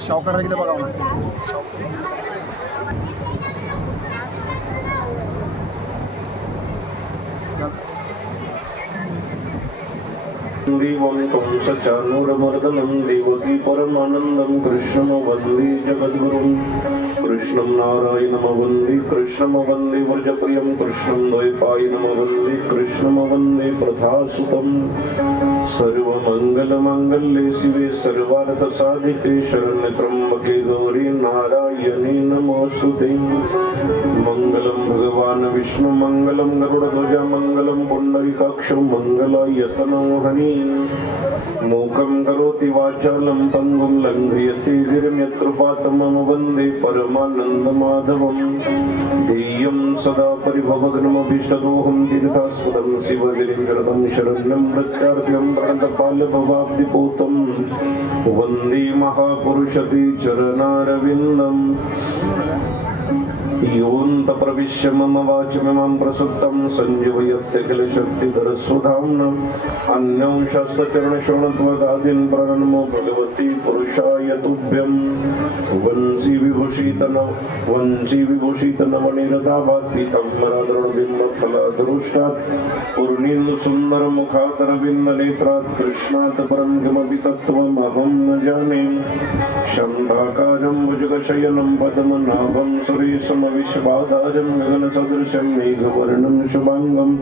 शावकार एकदा बघा म्हणा देवं तं सचानूरमर्दनं देवकी परमानन्दं कृष्णं वंदे जगद्गुरुं कृष्णं नारायणं वंदे कृष्णं वंदे व्रजप्रियं कृष्णं द्वैपायनं वंदे कृष्णं वंदे प्रथासुतं सर्वमङ्गलमाङ्गल्ये शिवे सर्वार्थसाधिके शरण्यत्र्यम्बके गौरी नारायणी विष्णु मङ्गलं വിഷ്ണുമംഗലം ഗരുഡധ്വജമംഗലം പുണ്ഡവികാക്ഷം മംഗലായത്തനോഹനീ മൂക്കം കരോതി വാചാലം പങ്കും ലംഘയത്തെ ഗിരം യത്ര പരമാനന്ദമാധവം. ധീയം സദാ പരിഭവഗ്നമഭീഷ്ടദോഹം തീർത്ഥാസ്പദം ശിവഗിരിങ്കരണം ശരണം വൃത്യാർത്ഥ്യം പ്രണതപാലഭവാബ്ദിഭൂതം വന്ദേ മഹാപുരുഷതി ചരണാരവിന്ദം. योऽन्त प्रविश्य मम वाचमिमां प्रसुप्तं सञ्जीवयत्यखिलशक्तिधरस्वधाम्नम् अन्यं शास्त्रचरणशोणत्वगादीन् प्रणमो भगवती पुरुषाय तुभ्यं। वंशी विभूषितन वंशी विभूषितनमणिरदाभात्पितम्बरादृढबिम्बफलादृष्टात् पूर्णेन्दुसुन्दरमुखादरविन्दनेत्रात् कृष्णात् परं किमपि तत्त्वमहं न जाने। शम्भाकारं भुजगशयनं पद्मनाभं सुरेशमविश्वाधारं गगनसदृशं मेघवर्णं शुभाङ्गं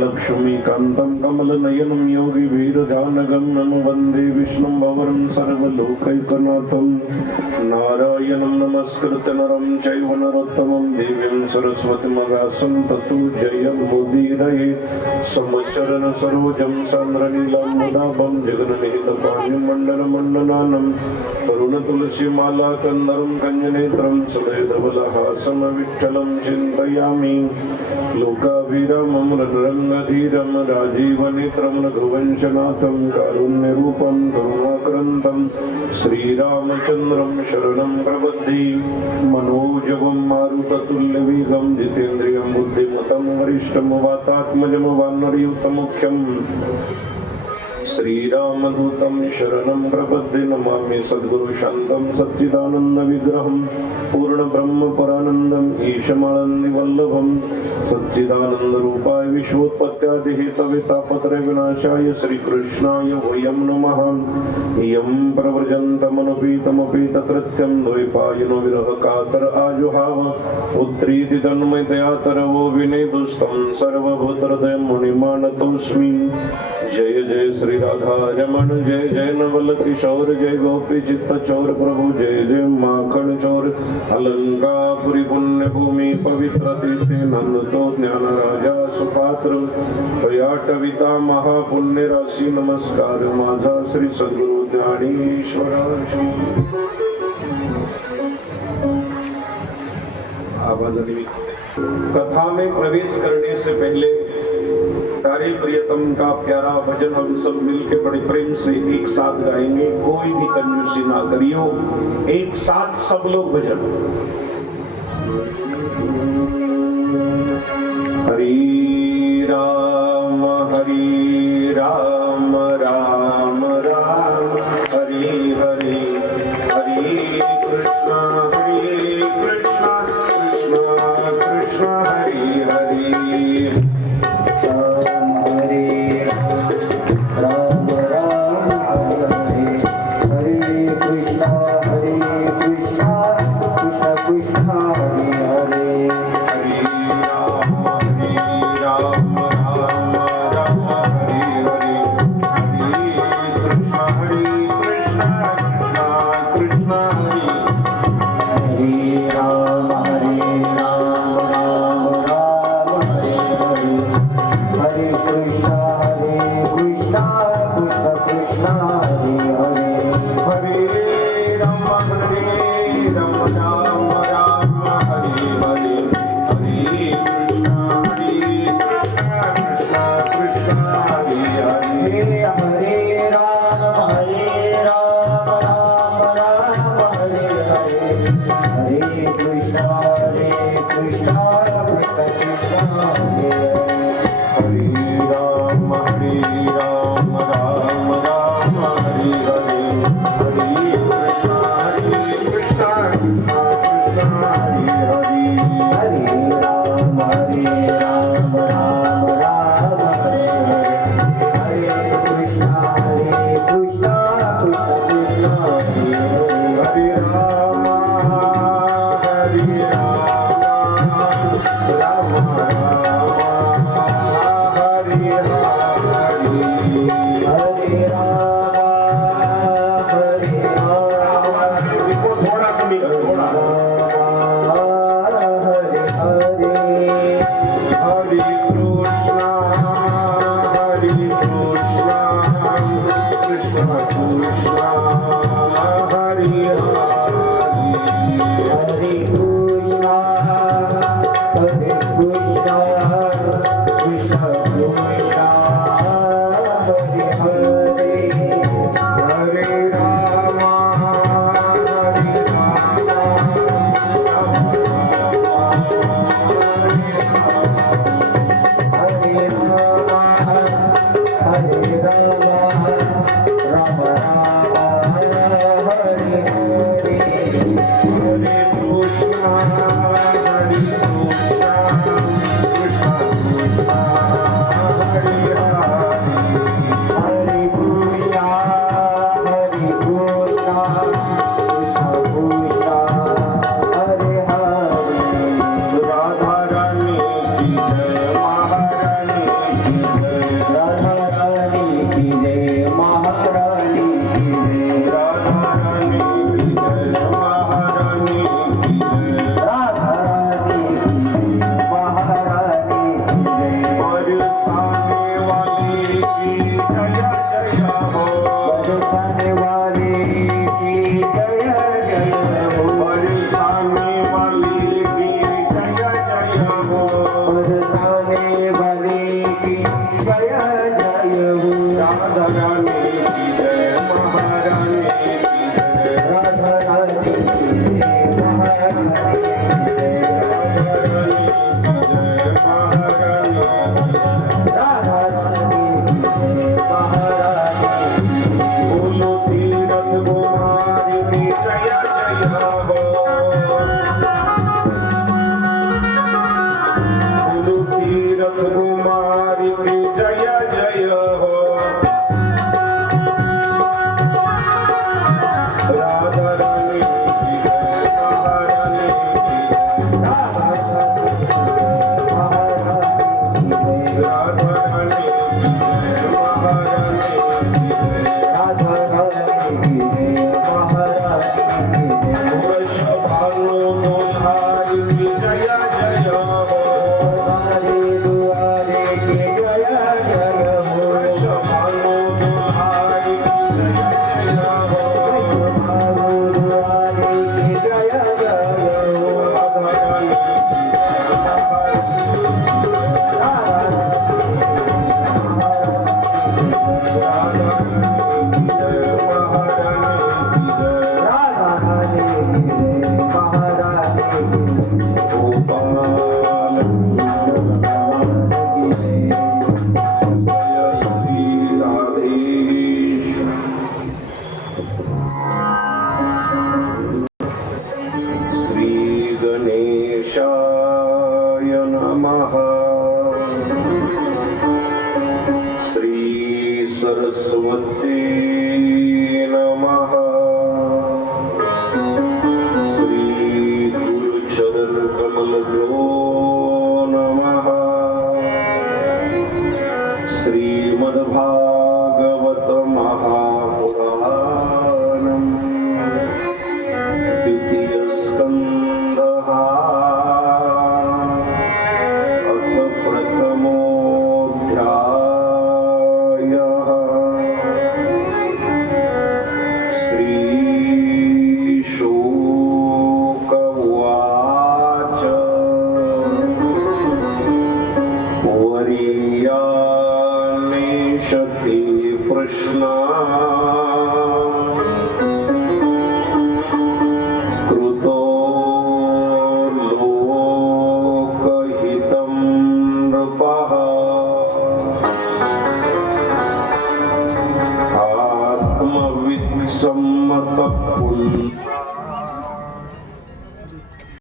लक्ष्मीकान्तं कमलनयनं योगिवीरधानगं वंदे विष्णुं भवरं सर्वलोकैकनाथं नारायणं नमस्कृत्य नरं चैव नरोत्तमं देवीं सरस्वतीमगासं ततु जयं मुदीरये समचरण सरोजं सान्द्रनीलाम्बुदाभं जगन्निहितपाणिमण्डलमण्डनानं करुणतुलसीमाला कन्दरं, कञ्जनेत्रं सदैधवलहासमविठ्ठलं चिन्तयामि। लोकाभिरामं रङ्गधीरं राजीवनेत्रं, रघुवंशनाथं, कारुण्यरूपं करुणाक्रन्तं श्रीरामचन्द्रं शरणं प्रबद्धि। मनोजवं मारुततुल्यवेगं जितेन्द्रियं, बुद्धिमतं, वरिष्ठं, वातात्मजं, वानरयुतमुख्यम्। श्रीरामदूतं शरणं प्रपद्ये नमामि सद्गुरुशान्तं सच्चिदानन्दविग्रहं पूर्णब्रह्मपरानन्दम् ईशमानन्दिवल्लभं सच्चिदानन्दरूपाय विश्वोत्पत्त्यादिहेतवितापत्रयविनाशाय श्रीकृष्णाय वयं नमः। इयं प्रव्रजन्तमनुपीतमपीतकृत्यं द्वैपायनो विरहकातर आजुहाव, पुत्रीति तन्मयतया तरवो विनेदुस्तं सर्वभूतहृदयं मुनिमानतोऽस्मि जय जय श्री राधा रमण जय जय नवल किशोर जय गोपी चित्त चोर प्रभु, जय जय माखन चोर अलंकापुरी पुण्य भूमि पवित्र तीर्थे नंद तो ज्ञान राजा सुपात्र पयाटविता महापुण्य राशी नमस्कार। माझा श्री सद्गुरु कथा में प्रवेश करने से पहले प्यारे प्रियतम का प्यारा भजन हम सब मिलके बड़े प्रेम से एक साथ गाएँगे। कोई भी कंजूसी ना करियो। एक साथ सब लोग भजन। Krishna, Krishna, Krishna, Hari Hari. Rama tchau. Radha ভাই